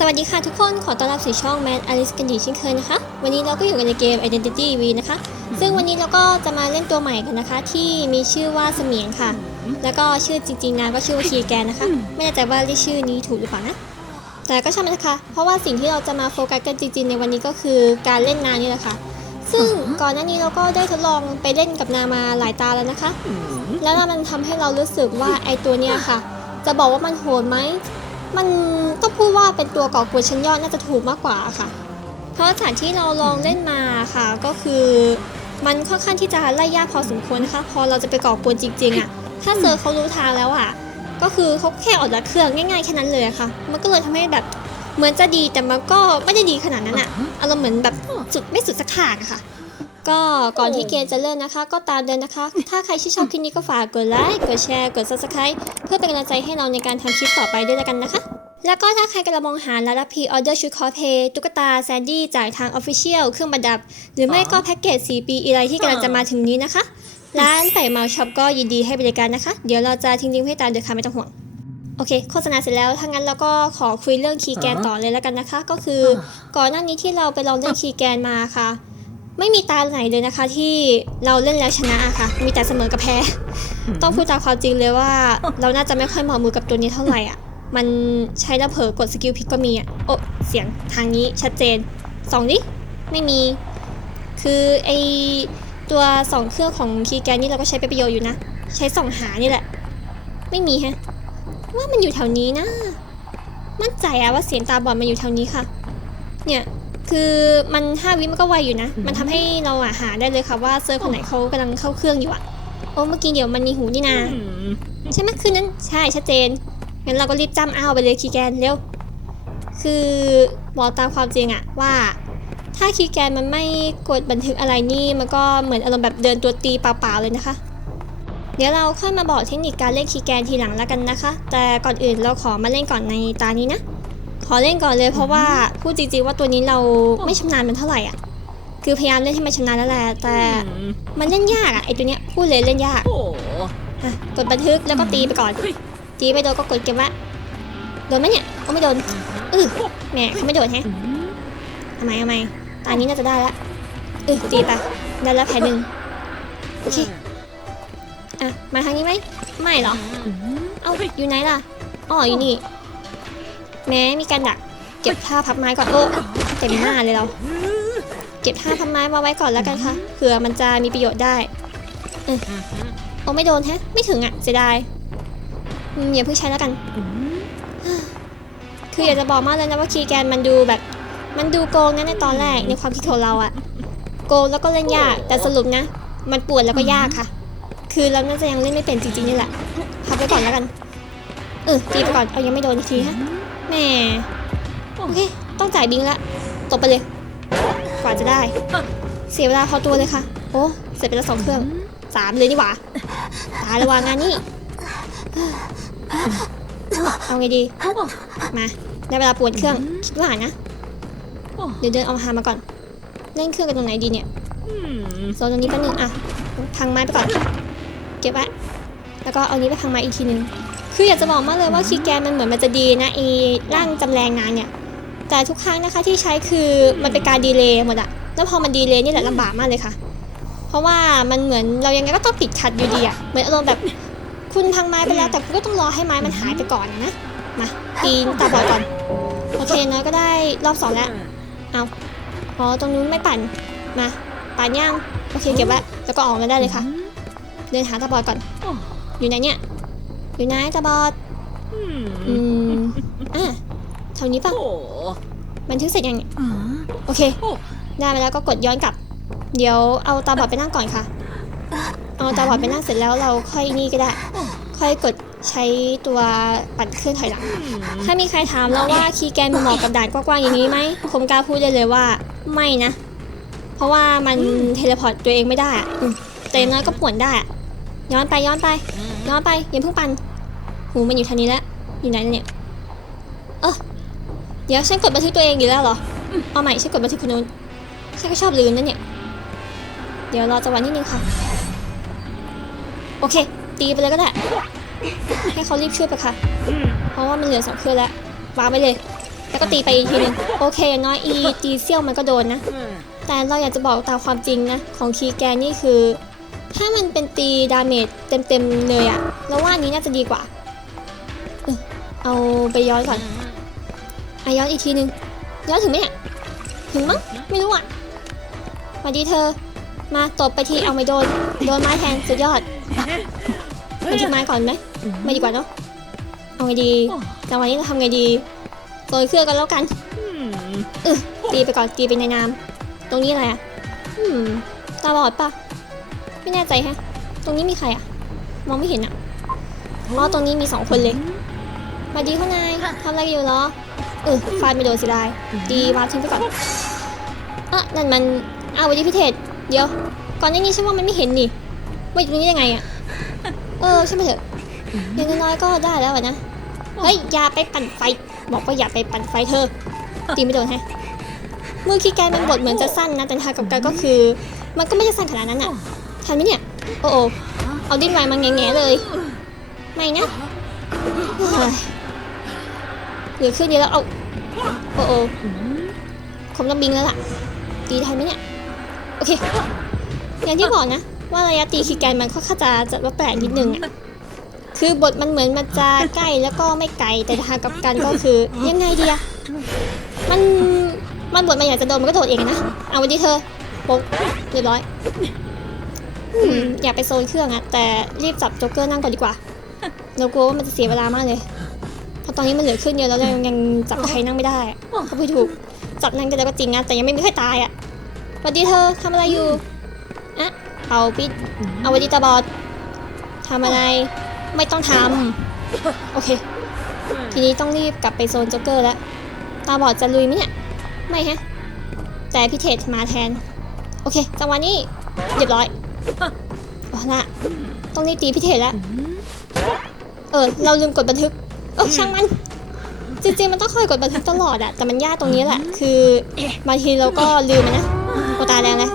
สวัสดีค่ะทุกคนขอต้อนรับสู่ช่อง Man Alice กันอีเช่นเคยนะคะ วันนี้เราก็อยู่กันในเกม Identity V นะคะ ซึ่งวันนี้เราก็จะมาเล่นตัวใหม่กันนะคะ ที่มีชื่อว่าเสมียนค่ะ แล้วก็ชื่อจริงๆนะก็ชื่อว่าคีแกนนะคะ ไม่แน่ใจว่าเรียกชื่อนี้ถูกหรือเปล่านะ แต่ก็ช่างมันนะคะ เพราะว่าสิ่งที่เราจะมาโฟกัสกันจริงๆ ในวันนี้ก็คือการเล่นนางนี่แหละค่ะ ซึ่งก่อนหน้านี้เราก็ได้ทดลองไปเล่นกับนางมาหลายตาแล้วนะคะ แล้วมันทำให้เรารู้สึกว่าไอตัวเนี้ยค่ะ จะบอกว่ามันโหดไหม มันต้องพูดว่าเป็นตัวก่อกวนชั้นยอดน่าจะถูกมากกว่าค่ะ เพราะจากที่เราลองเล่นมาค่ะก็คือ มันค่อนข้างที่จะไล่ยากพอสมควรนะคะ พอเราจะไปก่อกวนจริงๆอะ่ะถ้าเซอร์เขารู้ทางแล้วอะ่ะก็คือเขาแค่ออกจากเครื่องง่ายๆแค่นั้นเลยค่ะ มันก็เลยทำให้แบบเหมือนจะดีแต่มันก็ไม่ได้ดีขนาดนั้นอะ่ะอารมณ์เหมือนแบบสุดไม่สุดสักทางอะค่ะ ก็ก่อนที่เกมจะเริ่มนะคะ ก็ตามเดินนะคะ ถ้าใครที่ชอบคลิปนี้ก็ฝากกดไลค์ กดแชร์ กด subscribe เพื่อเป็นกำลังใจให้เราในการทำคลิปต่อไปด้วยล้วกันนะคะ แล้วก็ถ้าใครกำลังมองหาและรับพรีออเดอร์ชุดคอสเพย์ตุ๊กตาแซนดี้จากทาง Official เครื่องประดับ หรือไม่ก็แพ็กเกจ4ปีอะไรที่กำลังจะมาถึงนี้นะคะ ร้านไต่เมาช็อปก็ยินดีให้บริการนะคะ เดี๋ยวเราจะทิ้งลิงก์ให้ตามเดือค่ะไม่ต้องห่วงโอเคโฆษณาเสร็จแล้วถ้างั้นเราก็ขอคุยเรื่องคีย์แกนต่อเลยแล้วกันนะคะ ก็คือก่อนหน้านี้ที่เราไปลองเล่นคีย์แกนมาค่ะ ไม่มีตาไหนเลยนะคะที่เราเล่นแล้วชนะอะค่ะ มีแต่เสมอกับแพ้ ต้องพูดตามความจริงเลยว่า เราน่าจะไม่ค่อยเหมาะมือกับตัวนี้เท่าไหร่อะ มันใช้แล้วเผลอกดสกิลผิดก็มีอะ โอ้เสียงทางนี้ชัดเจนสองดิไม่มี คือไอตัวสองเครื่องของคีย์แกนนี่เราก็ใช้เป็นประโยชน์อยู่นะ ใช้ส่องหานี่แหละ ไม่มีฮะ ว่ามันอยู่แถวนี้นะ มั่นใจอะว่าเสียงตาบอดมันอยู่แถวนี้ค่ะ เนี่ย คือมันห้าวิมันก็ไวอยู่นะ มันทำให้เราอะหาได้เลยค่ะว่าเซอร์คนไหนเขากำลังเข้าเครื่องอยู่อะโอ้เมื่อกี้เดี๋ยวมันมีหูนี่นาใช่ไหมคืนนั้นใช่ชัดเจนงั้นเราก็รีบจำเอาไปเลยคีย์แกนเร็วคือบอกตามความจริงอะว่า ถ้าคีย์แกนมันไม่กดบันทึกอะไรนี่มันก็เหมือนอารมณ์แบบเดินตัวตีเปล่าๆเลยนะคะ เดี๋ยวเราค่อยมาบอกเทคนิคการเล่นคีย์แกนทีหลังแล้วกันนะคะ แต่ก่อนอื่นเราขอมาเล่นก่อนในตานี้นะ ขอเล่นก่อนเลยเพราะว่าพูดจริงๆว่าตัวนี้เราไม่ชำนาญมันเท่าไหร่อะ คือพยายามเล่นให้มันชำนาญแล้วแหละแต่มันเล่นยากอะไอตัวเนี้ยพูดเลยเล่นยากโอ้อะกดบันทึกแล้วก็ตีไปก่อน ตีไปโดนก็กดเก็บไว้โดนไหมเนี่ยเขาไม่โดนอือแหมเขาไม่โดนแฮะทำไมทำไมตอนนี้น่าจะได้ละอือตีไปได้แล้วแผ่นหนึ่งโอเคอะมาทางนี้ไหมไม่เหรอ เอ้าอยู่ไหนล่ะอ๋ออยู่นี่ แม้มีการดักเก็บผ้าพับไม้ก่อนโอ้เต็มหน้าเลยเรา เก็บผ้าพับไม้มาไว้ก่อนแล้วกันค่ะเผื่อมันจะมีประโยชน์ได้เออโอ้ไม่โดนแฮะไม่ถึงอะเสียดายอย่าเพิ่งใช้แล้วกัน คืออยากจะบอกมากเลยนะว่าคีย์แกนมันดูแบบ มันดูโกงนะในตอนแรกในความคิดของเราอะโกงแล้วก็เล่นยากแต่สรุปนะ มันปวดแล้วก็ยากค่ะ คือเราน่าจะยังเล่นไม่เป็นจริงๆนี่แหละพับไว้ก่อนแล้วกันเออตีไปก่อนเอายังไม่โดนอีกทีฮะ แหม่โอเค ต้องจ่ายบิงละตบไปเลย กว่าจะได้ เสียเวลาพอตัวเลยค่ะ โอ้ เสร็จไปแล้วสองเครื่องสามเลยนี่หว่า ตายแล้ววางงานนี่เอาไงดี มา ได้เวลาปวดเครื่อง คิดว่านะ เดี๋ยวเดินเอาหามาก่อน เล่นเครื่องกันตรงไหนดีเนี่ยโซนตรงนี้แป๊บนึงอะ พังไม้ไปก่อน เก็บไว้ แล้วก็เอานี้ไปพังไม้อีกทีนึง คืออยากจะบอกมากเลยว่าคีย์แกนมันเหมือนมันจะดีนะไอ้ร่างจำแรงงานเนี่ยแต่ทุกครั้งนะคะที่ใช้คือมันเป็นการดีเลย์หมดอะแล้วพอมันดีเลย์นี่แหละลำบากมากเลยค่ะ เพราะว่ามันเหมือนเรายังไงก็ต้องติดขัดอยู่ดีอะเหมือนอารมณ์แบบคุณพังไม้ไปแล้วแต่คุณก็ต้องรอให้ไม้มันหายไปก่อนนะมาปีนตาบอดก่อนโอเคน้อยก็ได้รอบสองแล้วเอาอ๋อตรงนู้นไม่ปั่นมาปั่นย่างโอเคเก็บไว้แล้วก็ออกมาได้เลยค่ะ เดินหาตาบอดก่อนอยู่ไหนเนี่ย อยู่ไหนตาบอด อืม อะเท่านี้ปะโอ้บันทึกเสร็จยังเนี่ยโอเค ได้มาแล้วก็กดย้อนกลับ เดี๋ยวเอาตาบอดไปนั่งก่อนค่ะ เอาตาบอดไปนั่งเสร็จแล้วเราค่อยนี่ก็ได้ ค่อยกดใช้ตัวปั่นเครื่องถอยหลัง ถ้ามีใครถามเราว่าคีย์แกนมันเหมาะกับด่านกว้างๆอย่างนี้ไหม ผมกล้าพูดได้เลยว่าไม่นะ เพราะว่ามันเทเลพอร์ตตัวเองไม่ได้อะอืมแต่อย่างน้อยก็ป่วนได้อะ ย้อนไปย้อนไป ย้อนไปอย่าเพิ่งปันหูมันอยู่ทางนี้แล้วอยู่ไหนเนี่ยเออเดี๋ยวฉันกดบันทึกตัวเองอยู่แล้วเหรอเอาใหม่ฉันกดบันทึกคนนู้นฉันก็ชอบลืมนั่นเนี่ยเดี๋ยวรอจังหวะนิดนึงค่ะ โอเค ตีไปเลยก็ได้ให้เขารีบช่วยไปค่ะ เพราะว่ามันเหลือสองเครื่องแล้ววางไปเลยไปแล้วก็ตีไปอีกทีหนึงโอเคอย่างน้อยอีตีเซี่ยวมันก็โดนนะ แต่เราอยากจะบอกตามความจริงนะ ของคีแกนนี่คือ ถ้ามันเป็นตีดาเมจเต็มๆเลยอะเราว่านี้น่าจะดีกว่า เอาไปย้อนก่อนอะย้อนอีกทีนึงย้อนถึงไหมเนี่ย ถึงมั้ง ไม่รู้อะสวัสดีเธอ มาตบไปทีเอาไม่โดน โดนไม้แทนสุดยอดไปที่ไม้ก่อนไหมไม่ดีกว่าเนาะ เอาไงดีจังหวะนี้เราทำไงดีโรยเครื่องกันแล้วกันเออตีไปก่อนตีไปในน้ำตรงนี้อะไรอะอืมตาบอดปะ ไม่แน่ใจแฮะ ตรงนี้มีใครอะมองไม่เห็นอะอ๋อตรงนี้มีสองคนเลยมาดีคุณนายทำอะไรอยู่เหรอเออฟาดไม่โดนสิได้ตีวาดทิ้งไปก่อนเอะนั่นมันอ้าวสวัสดีพี่เทศเดี๋ยว ก่อนหน้านี้ฉันว่ามันไม่เห็นนี่ว่าอยู่ตรงนี้ยังไงอะเออใช่ไหมเถอะอย่างน้อยๆก็ได้แล้วอะนะเฮ้ยอย่าไปปั่นไฟ บอกว่าอย่าไปปั่นไฟเธอตีไม่โดนแฮะมือคีแกนมันบทเหมือนจะสั้นนะแต่ทางกลับกันก็คือ มันก็ไม่ได้สั้นขนาดนั้นอะ ทันไหมเนี่ย โอ้โอเอาดิ้นไวมาแง่ๆเลย ไม่นะเหลือขึ้นเดียวแล้วเอาโอ้โอคงต้องบิงแล้วล่ะ ตีทันไหมเนี่ย โอเค อย่างที่บอกนะ ว่าระยะตีคีแกนมันค่อนข้างจะจะว่าแปลกนิดนึงอะคือบทมันเหมือนมันจะใกล้แล้วก็ไม่ไกลแต่ทางกับกันก็คือยังไงดีอะมันมันบทมันอยากจะโดนมันก็โดดเองนะ เอาวันดีเธอปกเรียบร้อย อืมอยากไปโซนเครื่องอะแต่รีบจับโจ๊กเกอร์นั่งก่อนดีกว่า เรากลัวว่ามันจะเสียเวลามากเลยเพราะตอนนี้มันเหลือขึ้นเดียวแล้วเรายังจับใครนั่งไม่ได้อะก็ไม่ถูกจับนั่งได้แล้วก็จริงนะแต่ยังไม่มีใครตายอะสวัสดีเธอทำอะไรอยู่อะเอาปิดเอาวันดีตาบอดทำอะไรไม่ต้องทำโอเค ทีนี้ต้องรีบกลับไปโซนโจ๊กเกอร์แล้วตาบอดจะลุยไหมเนี่ยไม่ฮะแต่พี่เทศมาแทน โอเคจังหวะนี้เรียบร้อย เอาละต้องรีบตีพี่เทศแล้วเออ เราลืมกดบันทึกเออช่างมัน จริงๆมันต้องคอยกดบันทึกตลอดอะแต่มันยากตรงนี้แหละ คือบางทีเราก็ลืมมันนะโอตาแรงเลย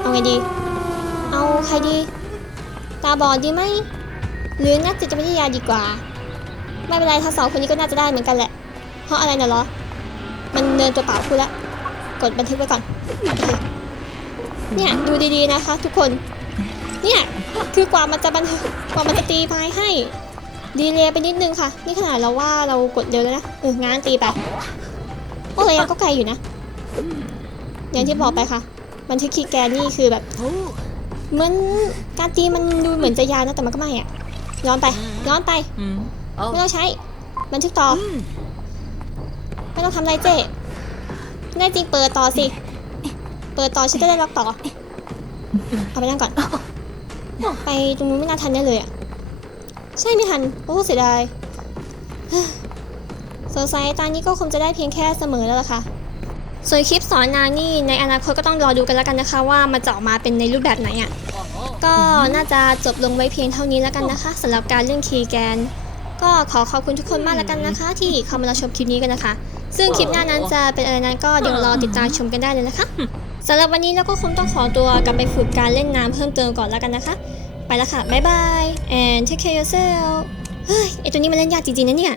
เอาไงดี เอาใครดี ตาบอดดีไหมหรือนักจิตวิทยาดีกว่า ไม่เป็นไรทั้งสองคนนี้ก็น่าจะได้เหมือนกันแหละ เพราะอะไรน่ะเหรอมันเดินตัวเปล่าพูดละกดบันทึกไว้ก่อนโอ เนี่ยดูดีๆนะคะทุกคน เนี่ยคือกว่ามันจะบันทึกว่ามันจะตีพายให้ดีเลยไปนิดนึงค่ะ นี่ขนาดเราว่าเรากดเร็วแล้วนะเอองานตีไปโอ้ระยะก็ไกลอยู่นะ อย่างที่บอกไปค่ะบันทึกคีแกนนี่คือแบบเหมือนการตีมันดูเหมือนจะยาวนะแต่มันก็ไม่อะย้อนไปย้อนไปไม่ต้องใช้บันทึกต่อ ไม่ต้องทำอะไรเจ๊แน่จริงเปิดต่อสิ เปิดต่อฉันจะได้ล็อกต่อ เอาไปนั่งก่อน ไปตรงนู้นไม่น่าทันแน่เลยอะ ใช่ไม่ทัน โอ้เสียดายสงสัยตอนนี้ก็คงจะได้เพียงแค่เสมอแล้วล่ะค่ะ ส่วนคลิปสอนนานี่ในอนาคตก็ต้องรอดูกันแล้วกันนะคะว่ามันจะออกมาเป็นในรูปแบบไหนอะ ก็น่าจะจบลงไว้เพียงเท่านี้แล้วกันนะคะสำหรับการเรื่องคีย์แกน ก็ขอขอบคุณทุกคนมากแล้วกันนะคะ ที่เข้ามารับชมคลิปนี้กันนะคะ ซึ่งคลิปหน้านั้นจะเป็นอะไรนั้นก็เดี๋ยวรอติดตามชมกันได้เลยนะคะ สำหรับวันนี้เราก็คงต้องขอตัวกลับไปฝึกการเล่นน้ำเพิ่มเติมก่อนแล้วกันนะคะ ไปแล้วค่ะ บ๊ายบาย and take care yourself เฮ้ยไอตัวนี้มันเล่นยากจริงๆนะเนี่ย